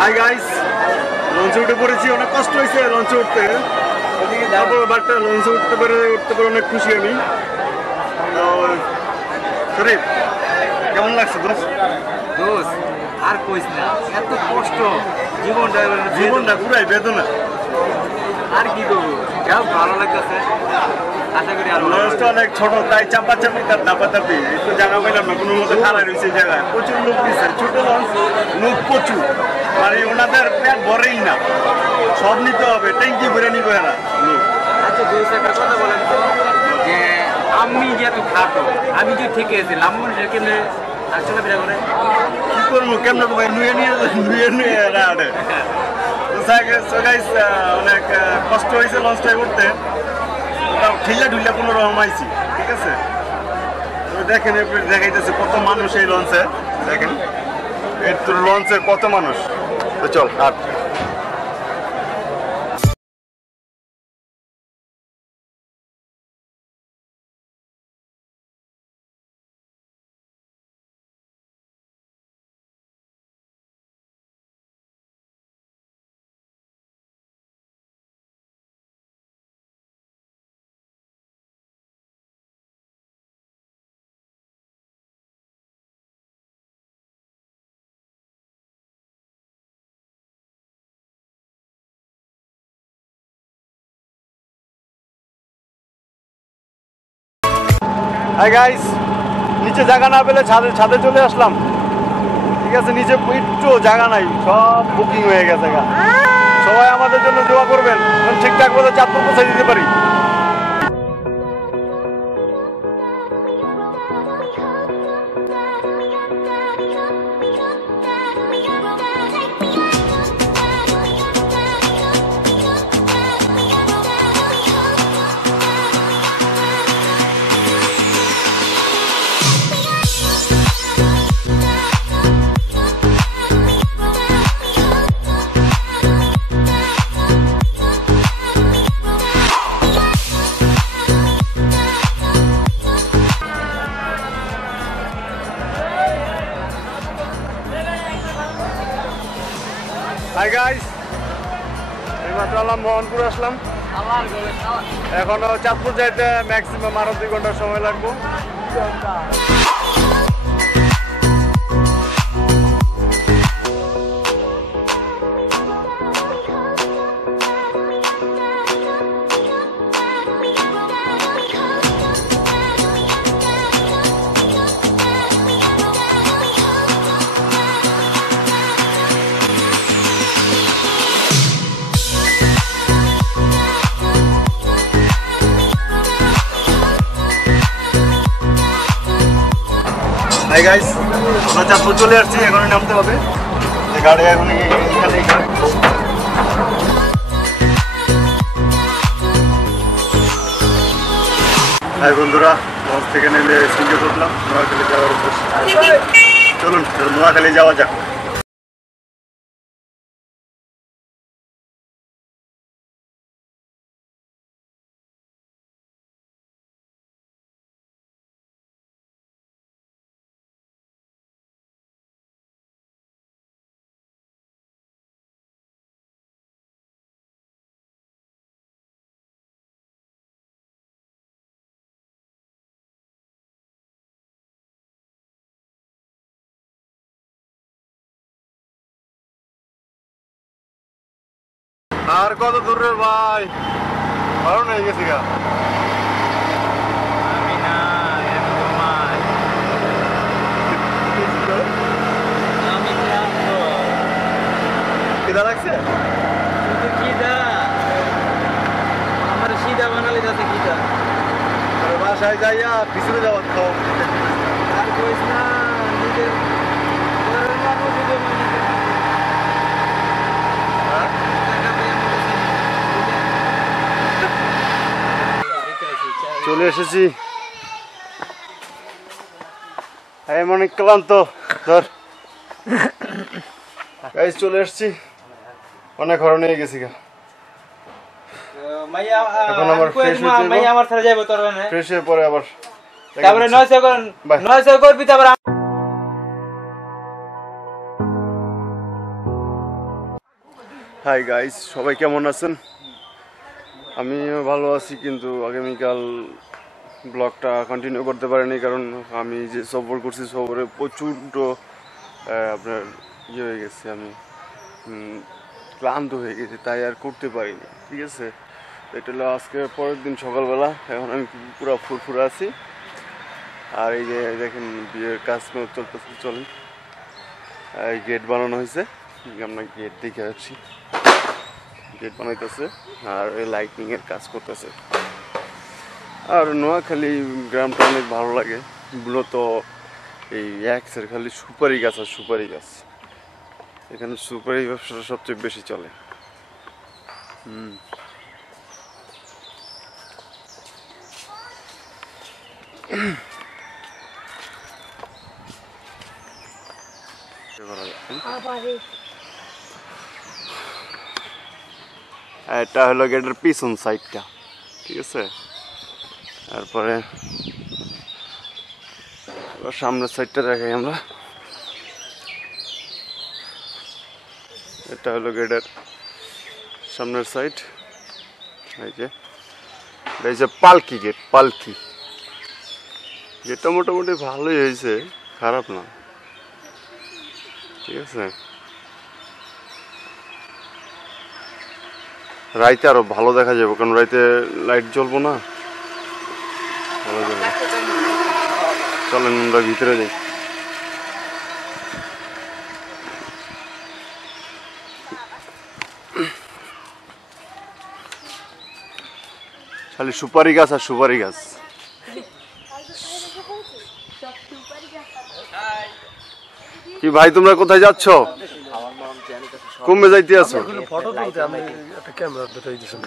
Hi guys, লঞ্চে উঠে পড়েছি। অনেক কষ্ট হয়েছে লঞ্চে উঠতে, বাট লঞ্চে উঠতে পারে অনেক খুশি আমি। শরীফ, কেমন লাগছে দোস্ত? দোস্ত আর কইস না, এত কষ্ট জীবনটা পুরাই বেদনা। আর কি করবো, যাও ভালো লাগতেছে। আশা করি আর লঞ্চটা অনেক ছোট, তাই চাপাচাপি তার দাপাদাপি একটু জায়গা পাইলাম না, কোনো মতো খারাপ হয়েছে জায়গায়। প্রচুর লোক দিচ্ছে, ছোট লঞ্চ, লোক প্রচুর, মানে ওনাদের পেট ভরেই না, সব নিতে হবে, ট্যাঙ্কি ভরে নিবে এরা লোক। আচ্ছা দোস্ত, একটা কথা বলেন তো, যে আমি যেহেতু খাটো, আমি যে ঠিক আছে লাম্বনের কেন্দ্রে আসলে বিরা করে কি করবো, কেমন ভাই নুয়ে নিয়ে এরা আরে। অনেক কষ্ট হয়েছে লঞ্চটায় উঠতে, ঢিলা ঢুলা কোনো রকম আইছি, ঠিক আছে। দেখেন দেখাইতেছে কত মানুষ এই লঞ্চে, দেখেন এর তো লঞ্চে কত মানুষ। তো চল আর হাই গাইস, নিচে জায়গা না পেলে ছাদে চলে আসলাম, ঠিক আছে। নিচে একটু জায়গা নাই, সব বুকিং হয়ে গেছে। সবাই আমাদের জন্য দোয়া করবেন, ঠিকঠাক মতো চাঁদপুর পৌঁছে দিতে পারি। হাই গাইস, এইমাত্র মোহনপুর আসলাম। এখনো চাঁদপুর যাইতে ম্যাক্সিমাম আরো 2 ঘন্টার সময় লাগবে। হাই গাইস, আমরা চাঁদপুর চলে আসছি, এখনই নামতে হবে। গাড়ি এখনই এখানেই। হাই বন্ধুরা, লঞ্চ থেকে নেমে সিঙ্গে করলাম, নোয়াখালী যাওয়ার উদ্দেশ্যে। চলুন নোয়াখালী যাওয়া যাক। আর কত দূর রে ভাই, কারণ হয়ে গেছি গা। খিদা লাগছে? আমার সিধা বানালে যাতে খিদা বাসায় যাইয়া পিছনে যাওয়ার খাওয়া। আর কইস না, নিজের চলে এসেছি, এমন ক্লান্ত ধর গাইস, চলে এসেছি, অনেক হরণ হয়ে গেছি গা। এখন আবার ফ্রেশ হয়ে পরে আবার তারপরে 900 করবি, তারপরে হাই গাইস, সবাই কেমন আছেন? আমি ভালো আছি, কিন্তু আগামীকাল ব্লগটা কন্টিনিউ করতে পারিনি, কারণ আমি যে সফর করছি সফরে প্রচণ্ড আপনার ইয়ে হয়ে গেছে, আমি ক্লান্ত হয়ে গেছি, তাই আর করতে পারিনি। ঠিক আছে, এটা হলো আজকে পরের দিন সকালবেলা। এখন আমি পুরো ফুরফুরে আছি। আর এই যে দেখেন বিয়ের কাজ চলতেছে, চলেন। এই গেট বানানো হয়েছে, আমরা গেট দেখে আসছি। গেট বানাইতেছে আর এই লাইটিং এর কাজ করতেছে। আর নোয়াখালী গ্রামটা অনেক ভালো লাগে, মূলত এই এক্সের খালি সুপারি গাছ আর সুপারি গাছ। এখানে সুপারি ব্যবসাটা সবচেয়ে বেশি চলে। এটা হলো গেটের পিছন সাইডটা, ঠিক আছে। তারপরে সামনের সাইডটা দেখাই আমরা। এটা হলো গেটের সামনের সাইড। এই যে পালকি গেট, পালকি গেটটা মোটামুটি ভালোই হয়েছে, খারাপ না, ঠিক আছে। রাইতে আরো ভালো দেখা যাবে, কারণ রাইতে লাইট জ্বলবো না, ভালো যাবে। চলেন আমরা ভিতরে যাই। খালি সুপারি গাছ আর সুপারি গাছ। কি ভাই, তোমরা কোথায় যাচ্ছ? কমবে যাইতে আছো?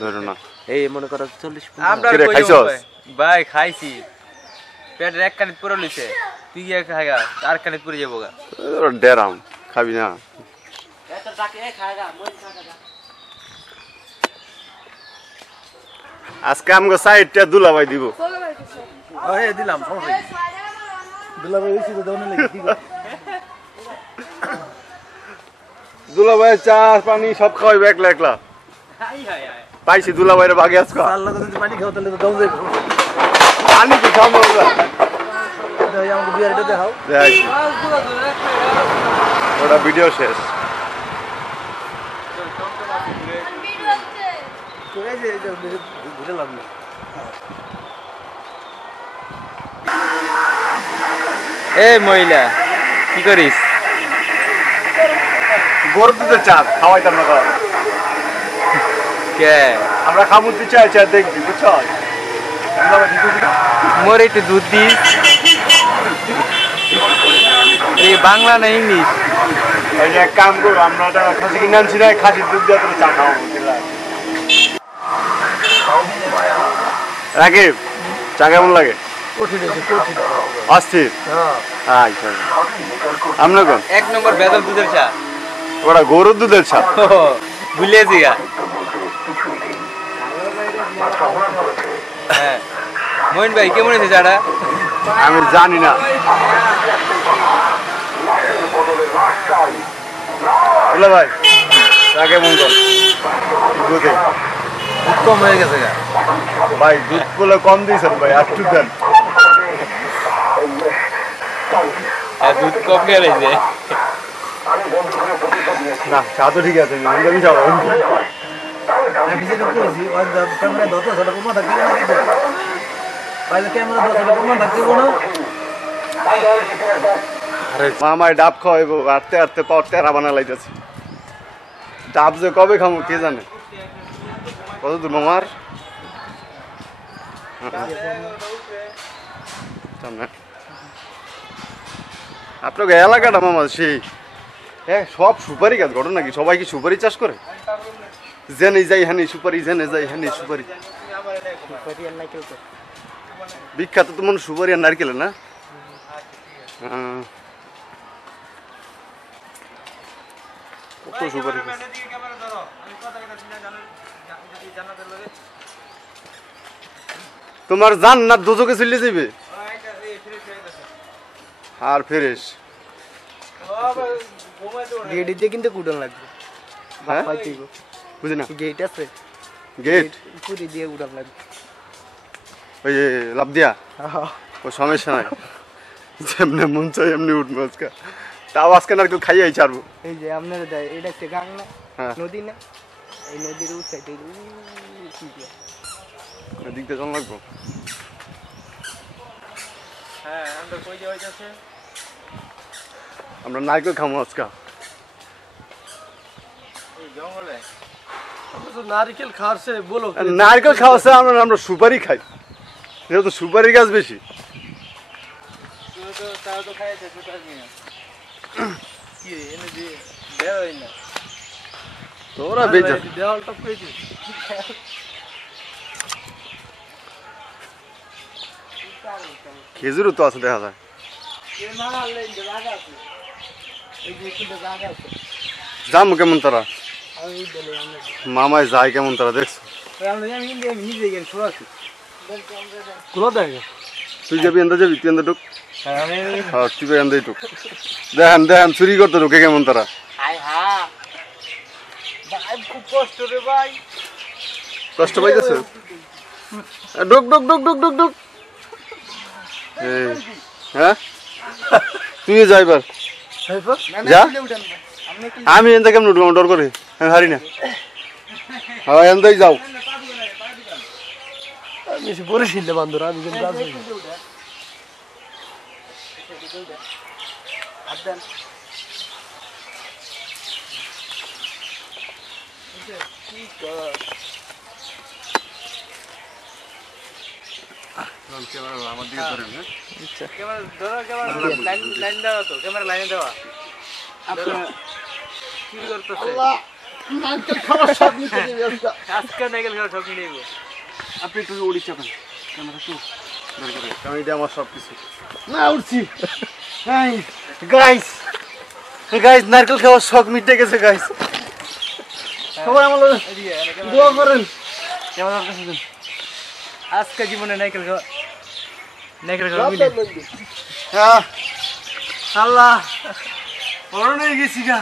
ধরো না, এই মনে করো 40 কিরে খাইছস? ভাই খাইছি, পেটের এক কানিত পুরো লইছে, তুই গিয়ে খাইগা আর কানিত পুরে যাবো গা। ডেরাম খাবি না? আজকে আমাকে সাইডটা দুলাভাই দিব। দিলাম দুলাভাই চা পানি সব খাওয়াইবে একলা একলা। পাইছি দুলাভাইয়ের ভাগে আজকে পানি খাও, তাহলে তো দম যাবে। পানি কি খাবো? ওটা ভিডিও শেষ। এ মহিলা কি করিস? গরু দুধের চা খাওয়াইতাম না, কে আমরা খামুতি চাই চা দেখবি, বুঝছ? মোর একটু দুধ দিস। এই বাংলা না ইংলিশ? এই যে এক কাম করবো, আমরা খাসি কিনে আনছি না, খাসির দুধ দিয়ে চা খাওয়াবো। রাকিব, চা কেমন লাগে? অস্থির। আমরা কোন এক নম্বর বেদল দুধের চা, ওরা গরুর দুধের চা। ভুলিয়েছি গা। হ্যাঁ মইন ভাই কেমন হয়েছে চাটা? আমি জানি না। বলে ভাই চা কেমন কর? দুধে দুধ কম হয়ে গেছে গা ভাই, দুধ গুলো কম দিয়েছেন ভাই, আর একটু দেন। দুধ কম গেলেছে না, চা তো ঠিক আছে, আমি যাবো। মামায় ডাব খাওয়াইবো, আটতে আটতে পাওয়ার তেরা বানা লাইতেছে। ডাব যে কবে খামো কে জানে। কত দূর মামার? আপনাকে এলাকাটা মামা সেই সব সুপারি গাছ, ঘটনা কি? সবাই কি সুপারি চাষ করে? জেনে যাই হানি সুপারি, জেনে যাই হানি সুপারি। বিখ্যাত তো মনে সুপারি আর নারকেল না? কত সুপারি গাছ। তোমার জান না দুজকে চলে যাবে আর ফেরেস গেডিতে কিন্তু কুটন লাগবে। হ্যাঁ পাইতে হইব বুঝি না গেট আছে গেট পুরি দিয়ে উড়ান লাগবে ওই যে লাভ দিয়া ও সমস্যা নাই যেমনি মন চাই এমনি উঠবো আজকে তাও আজকে নারকেল খাইয়াই ছাড়বো এই যে আপনারা দেয় এটা একটা গাং না হ্যাঁ নদী না এই নদীর ওই সাইডে এদিক দিয়ে চল লাগবো হ্যাঁ আমরা কই যাইতেছে আমরা নারকেল খাবো আজকে এই জঙ্গলে নারকেল খাওয়াছে বলো নারকেল খাওয়াছে আমরা সুপারি খাই যেহেতু সুপারি গাছ বেশি তুই তো তাও তো খাইছে সুতার নিয়ে কি রে এনে দি দেওই না তোরা বেঁচে দেওয়ালটা পেয়েছি খেজুরও তো আছে দেখা যায় যাম কেমন তারা মামায় যায় কেমন তারা দেখছো তুই যাবি এন্দা যাবি তুই এন্দা ঢুক হ্যাঁ তুই এন্দাই ঢুক দেখেন দেখেন চুরি করতে ঢুকে কেমন তারা খুব কষ্ট রে ভাই কষ্ট পাইতেছে ঢুক ঢুক ঢুক ঢুক ঢুক ঢুক এই, হ্যাঁ তুই যাইবার যা আমি এনতে কেমন উঠবো ডর করে আমি হারি না হ্যাঁ এনতেই যাও বেশি পরিশীল বান্ধব আমি কিন্তু আমার দিকে ধরেন হ্যাঁ ক্যামেরা ধরো ক্যামেরা লাইন দাও তো ক্যামেরা লাইনে দেওয়া কি করতেছে নারকেল খাওয়ার সব নিতে দেবে আজকে নাইকেল খাওয়া সব নিয়ে আপনি একটু উড়ি চাপেন ক্যামেরা তো কারণ এটা আমার সব কিছু না উঠছি গাইস গাইস নারকেল খাওয়ার শখ মিটে গেছে গাইস সবাই আমার দোয়া করেন ক্যামেরা কাছে দেন আজকে জীবনে নাইকেল খাওয়া মিলে হ্যাঁ আল্লাহ করোনা গেছি গা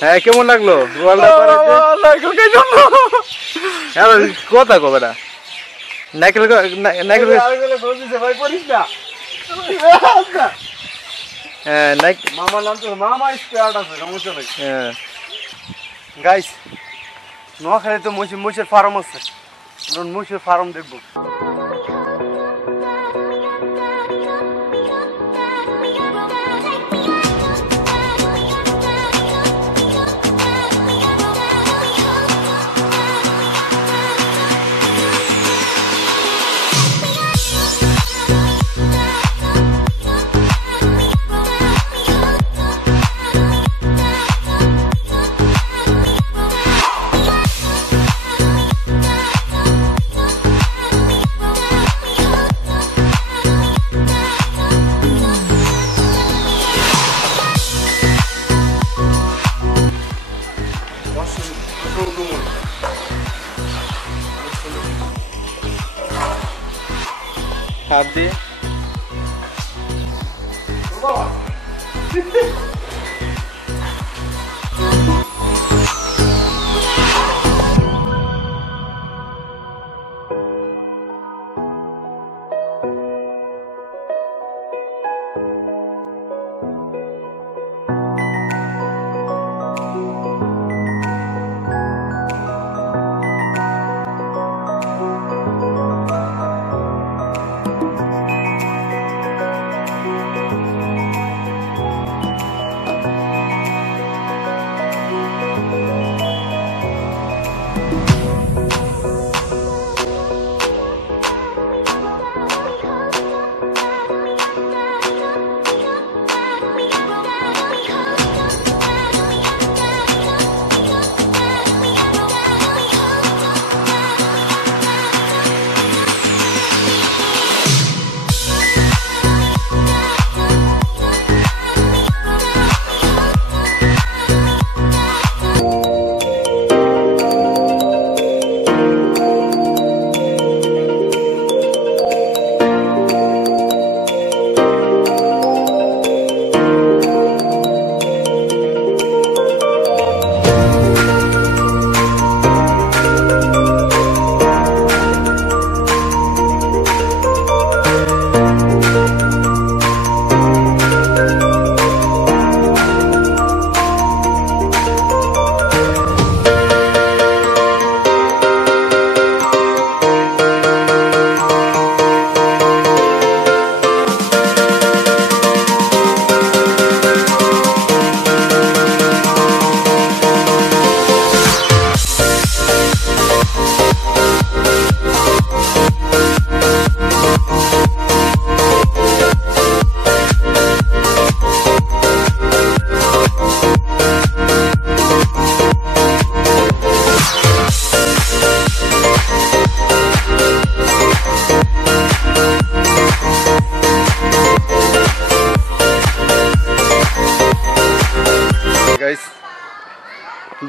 হ্যাঁ কেমন লাগলো কথা কবে না নাইকেল নাইকেল ভাই করিস না হ্যাঁ মামা নাম তো মামা স্পেয়ার্ড আছে সমস্যা নাই হ্যাঁ গাইস নোয়াখালী তো মহিষের ফার্ম আছে মহিষের ফার্ম দেখবো হাত দিয়ে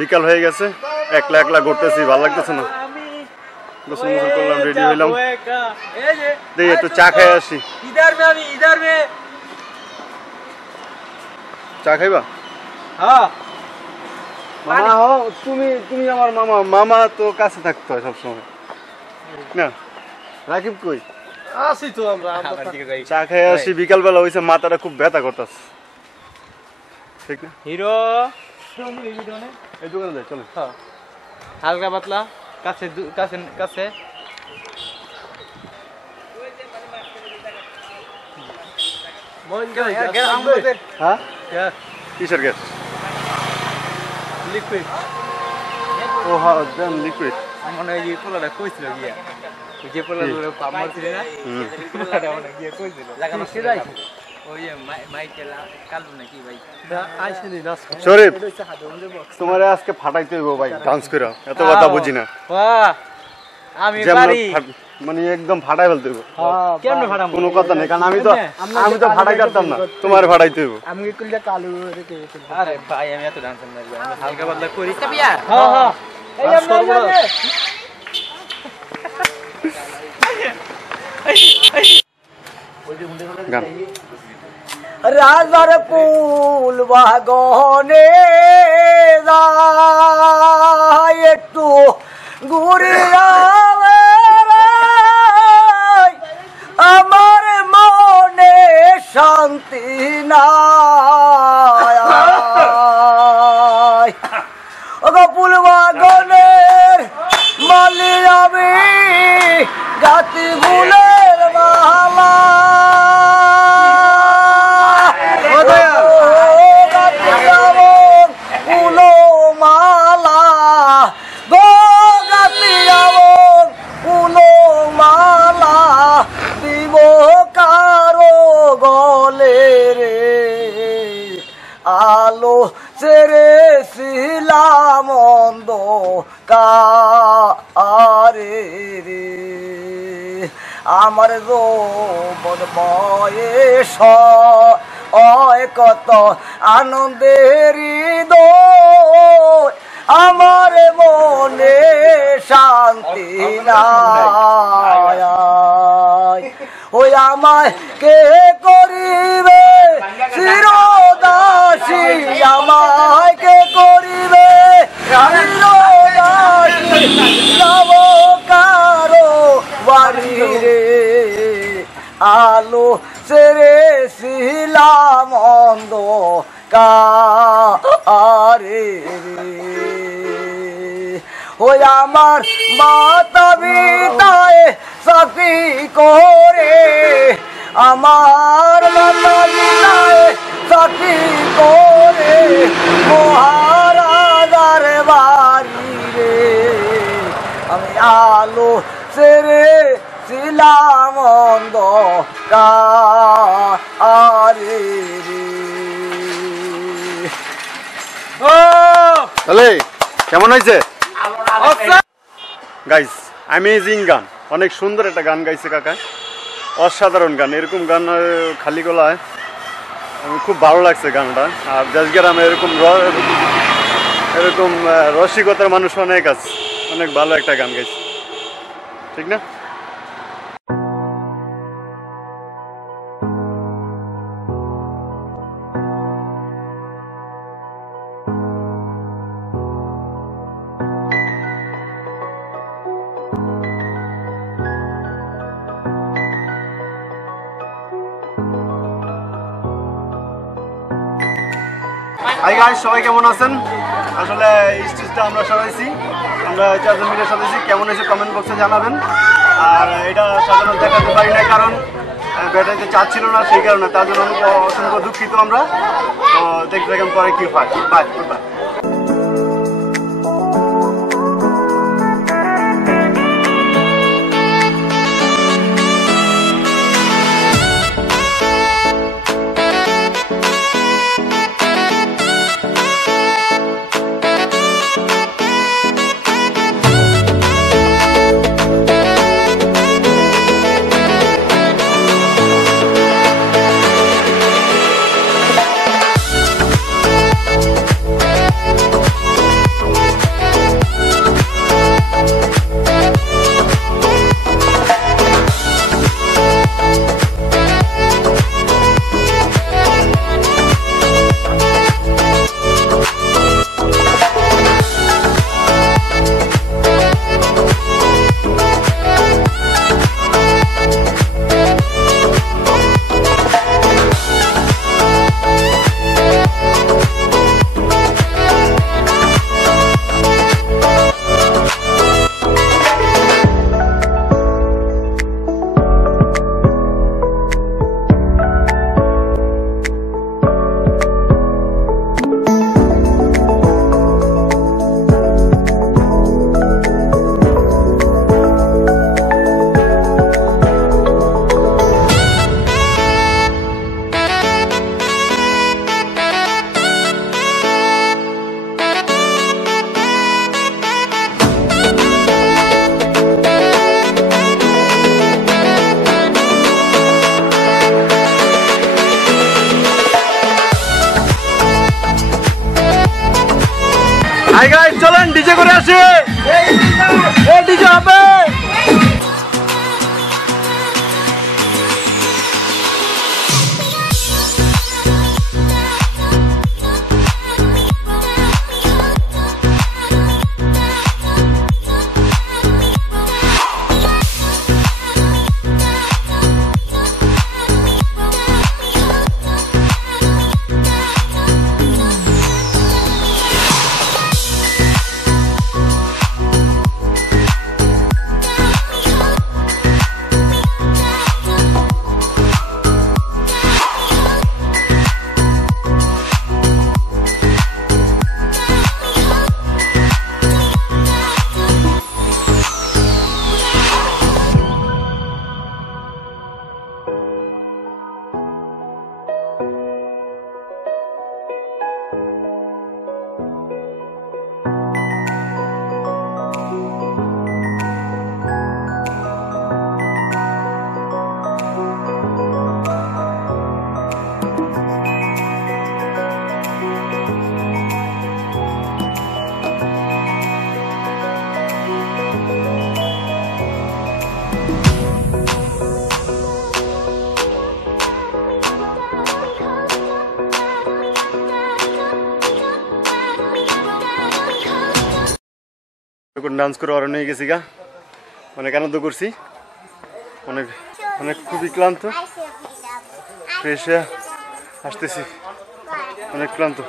বিকাল হয়ে গেছে, একলা একলা ঘুরতেছি, ভালো লাগতেছে না। গোসল মোসল করলাম, রেডি হইলাম, দেখি একটু চা খাই আসি। চা খাইবা? মামা হও তুমি, তুমি আমার মামা। মামা তো কাছে থাকতে হয় সবসময় না। রাকিব কই? আসি তো আমরা চা খাই আসি, বিকালবেলা হয়েছে, মাথাটা খুব ব্যথা করতেছে, ঠিক না? হিরো এই দোকানে যাই, চলো। হালকা পাতলা কাছে কাছে কাছে হ্যাঁ, কিসের গ্যাস? লিকুইড ও হ্যাঁ, দেন লিকুইড। মনে হয় যে পোলাটা কইছিল গিয়া, যে পোলা ধরে পাম মারছিল না, পোলাটা মনে গিয়া কইছিল লাগানো সিরাই ওই মাইকেল কালু নাকি ভাই আইসেনি নাচ শরীফ, তোমারে আজকে ফাটাইতে হইব ভাই, ডান্স করে। এত কথা বুঝি না, বাহ আমি যেমন পারি মানে একদম ফাটাই ফেলতে হইব, কেমনে ফাটাম কোনো কথা নেই, কারণ আমি তো ফাটাই কাটতাম না, তোমার ফাটাইতে হইব। আমি কইলা কালু রেখে আরে ভাই আমি এত ডান্স না, আমি হালকা পাতলা করি। হ্যাঁ হ্যাঁ এই আমরা গান রাজার কুল বাগনে যায় একটু ঘুরে আলে আমার মনে শান্তি নাই। ফুল বাগনের মালি আমি গাতি ফুলের মালা, ফুলো মালা গো গাতি আমন ফুলো মালা দিব কারো গলে রে, আলো ছেড়ে ছিলাম অন্ধকারে রে, আমার যৌবন বয়স হয় কত আনন্দের হৃদয়, আমার মনে শান্তি নাই। ওই আমায় কে করিবে চিরদাসী, আমায় কে করিবে চিরদাসী, যাব কারো বাড়ি রে, আলো ছেড়ে ছিলাম অন্ধকারে রে। ওই আমার মাতা পিতায় চাকরি করে, আমার মাতা পিতায় চাকরি করে মহারাজার বাড়ি রে, আমি আলো ছেড়ে ছিলাম অন্ধকারে রে। তাহলে কেমন হয়েছে গাইস? অ্যামেজিং গান, অনেক সুন্দর একটা গান গাইছে কাকা, অসাধারণ গান। এরকম গান খালি গলায় আমি খুব ভালো লাগছে গানটা। আর দেশগ্রামে এরকম রসিকতার মানুষ অনেক আছে, অনেক ভালো একটা গান গাইছে, ঠিক না? হাই গাইস, সবাই কেমন আছেন? আসলে এই স্টেজটা আমরা সাজাইছি, আমরা 4 জন মিলে সাজাইছি। কেমন হয়েছে কমেন্ট বক্সে জানাবেন। আর এটা সাধারণত দেখাতে পারি না, কারণ ব্যাটারিতে চার্জ ছিল না, সেই কারণে। তার জন্য অসংখ্য দুঃখিত আমরা। তো দেখতে থাকেন পরে কি হয়। By, good bye. ডিজে করে আসে, ডিজে হবে। ডান্স করে অরণ্য হয়ে গেছি গা, অনেক আনন্দ করছি, অনেক অনেক খুবই ক্লান্ত, ফ্রেশ হয়ে আসতেছি, অনেক ক্লান্ত।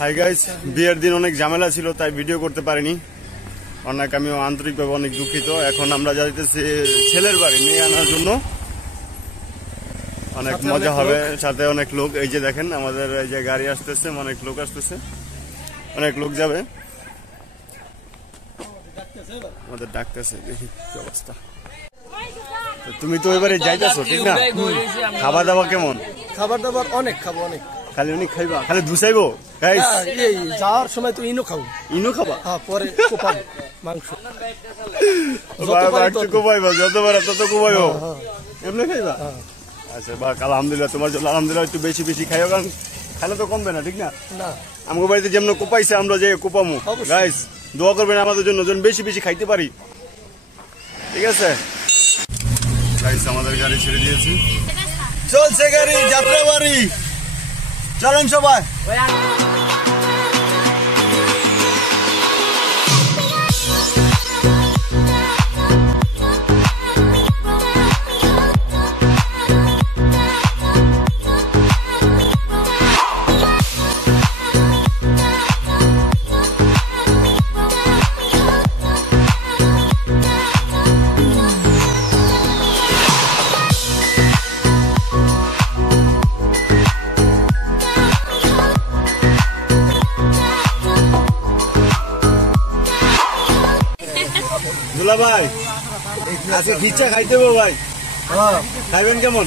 হাই গাইস, বিয়ের দিন অনেক ঝামেলা ছিল, তাই ভিডিও করতে পারিনি। অনেক আমিও আন্তরিকভাবে অনেক দুঃখিত। এখন আমরা যাইতেছি ছেলের বাড়ি মেয়ে আনার জন্য। অনেক মজা হবে, সাথে অনেক লোক। এই যে দেখেন আমাদের এই যে গাড়ি আসতেছে, অনেক লোক আসতেছে, অনেক লোক যাবে। আমাদের ডাকতেছে, দেখি কি অবস্থা। তুমি তো এবারে যাইতেছো ঠিক না? খাবার দাবার কেমন? খাবার দাবার অনেক খাবো, অনেক খালি অনেক খাইবা, খালি ধুসাইবো গাইস। এই যাওয়ার সময় তো ইনো খাবো। ইনো খাবা? হ্যাঁ, পরে কোপাবো মাংস। কোপাইবা যতবার তত কোপাইবো, এমনি খাইবা? আচ্ছা বাহ, আলহামদুলিল্লাহ। তোমার জন্য আলহামদুলিল্লাহ। একটু বেশি বেশি খাইও, কারণ খাইলে তো কমবে না, ঠিক না? না, আমাদের বাড়িতে যেমন কোপাইছে আমরা যে কোপামো। গাইস দোয়া করবেন আমাদের জন্য, যেন বেশি বেশি খাইতে পারি, ঠিক আছে? গাইস আমাদের গাড়ি ছেড়ে দিয়েছি, চলছে গাড়ি, যাত্রা বাড়ি। চলেন সবাই। দুলা ভাই, আজকে খিচা খাইতে হবে ভাই। খাইবেন কেমন?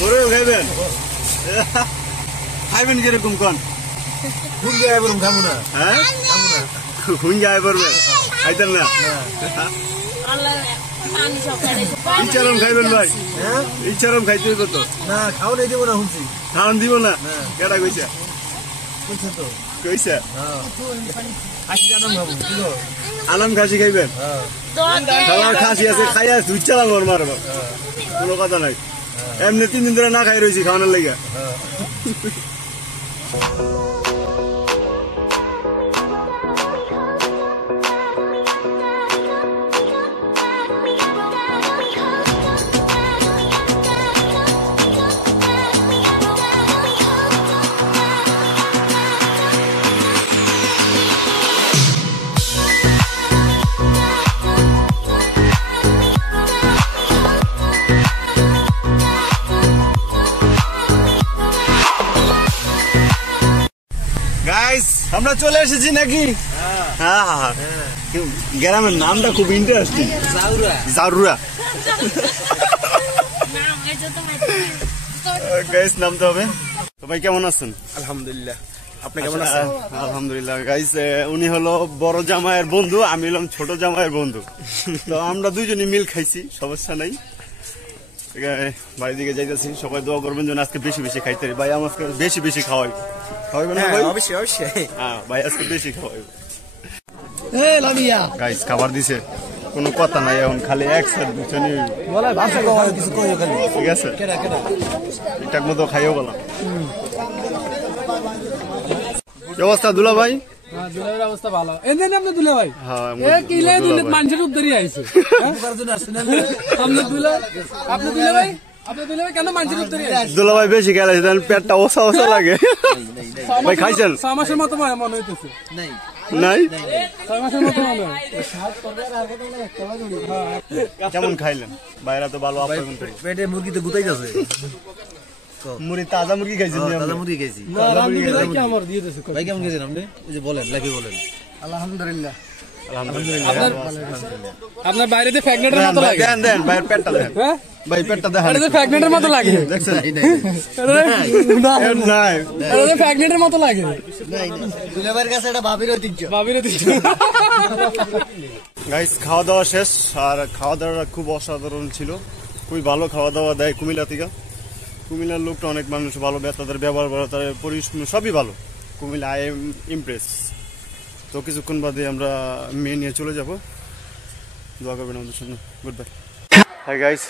বড়ই খাইবেন? খাইবেন কিরকম কন? খাবো না। হ্যাঁ, হুঞ্জায় পড়বেন, খাইতেন না? ইচ্ছারম খাইবেন ভাই? ইচ্ছারম খাইতে হইব তো। না, খাওয়া দিব না, শুনছি। খাওয়ান দিব না? কেটা কইছে? তো কইছে আসি জানাম খাবো বুঝলো আনাম খাসি খাইবেন খাবার খাসি আছে খাইয়া দুইচালাম ওর মারবা কোনো কথা নাই এমনি 3 দিন ধরে না খাই রয়েছি খাওয়ানোর লেগে গাইস আমরা চলে এসেছি নাকি হ্যাঁ হ্যাঁ গ্রামের নামটা খুব ইন্টারেস্টিং জারুরা গাইস নামতে হবে তো ভাই কেমন আছেন আলহামদুলিল্লাহ আপনি কেমন আছেন আলহামদুলিল্লাহ গাইস উনি হলো বড় জামাইয়ের বন্ধু আমি হলাম ছোট জামাইয়ের বন্ধু তো আমরা দুইজনই মিল খাইছি সমস্যা নাই বাড়ির দিকে যাইতেছি সবাই দোয়া করবেন যেন আজকে বেশি বেশি খাইতে পারি ভাই আমাকে বেশি বেশি খাওয়াই খাওয়াইবেন না ভাই অবশ্যই অবশ্যই হ্যাঁ ভাই আজকে বেশি খাওয়াই এ লামিয়া গাইস খাবার দিছে কোনো কথা নাই এখন খালি এক সাইড বুঝছেনি বলে ভাষা কও কিছু কইও খালি ঠিক আছে কেডা কেডা ঠিকঠাক মতো খাইও গেলাম কি অবস্থা দুলা ভাই দুলাভাইয়ের অবস্থা ভালো এনে আপনি দুলা ভাই হ্যাঁ এ কিলে দুলে মানুষের উদ্ধারই আইছে উপকার জন্য আসেন আপনি দুলা ভাই আপনি দুলা ভাই কেন মানুষের উদ্ধারই আইছে দুলা ভাই বেশি খেলা পেটটা ওসা ওসা লাগে ভাই খাইছেন 6 মাসের মতো মনে হইতেছে নাই 6 মাসের মতো মনে হয় কেমন খাইলেন বাইরা তো ভালো আপনার পেটে মুরগি তো গুতাই যাচ্ছে মুড়ি তাজা মুরগি খাইছেন দাদা মুরগি খাইছি না রান্দি ভাই কি আমার দিয়ে দিয়েছে ভাই কেমন গেছেন আপনি ওই যে বলেন লাকি বলেন আলহামদুলিল্লাহ আলহামদুলিল্লাহ আপনার বাইরেতে ফ্যাগনেটের মতো লাগে দেন দেন ভাইয়ের পেটটা দেন হ্যাঁ ভাই পেটটা দেখান এটা তো ফ্যাগনেটের মতো লাগে দেখছেন না নাই এটা তো ফ্যাগনেটের মতো লাগে দুলাভাইয়ের কাছে এটা ভাবির ঐতিহ্য ভাবিরে দিচ্ছ গাইস খাওয়া দাওয়া শেষ আর খাওয়া দাওয়াটা খুব অসাধারণ ছিল খুবই ভালো খাওয়া দাওয়া দেয় কুমিল্লা থেকে কুমিল্লার লোকটা অনেক মানুষ ভালো তাদের ব্যবহার ভালো তাদের পরিবেশ সবই ভালো কুমিল্লা আই এম ইমপ্রেস তো কিছুক্ষণ বাদে আমরা মেয়ে নিয়ে চলে যাব দোয়া করবেন আমাদের জন্য গুড বাই হাই গাইস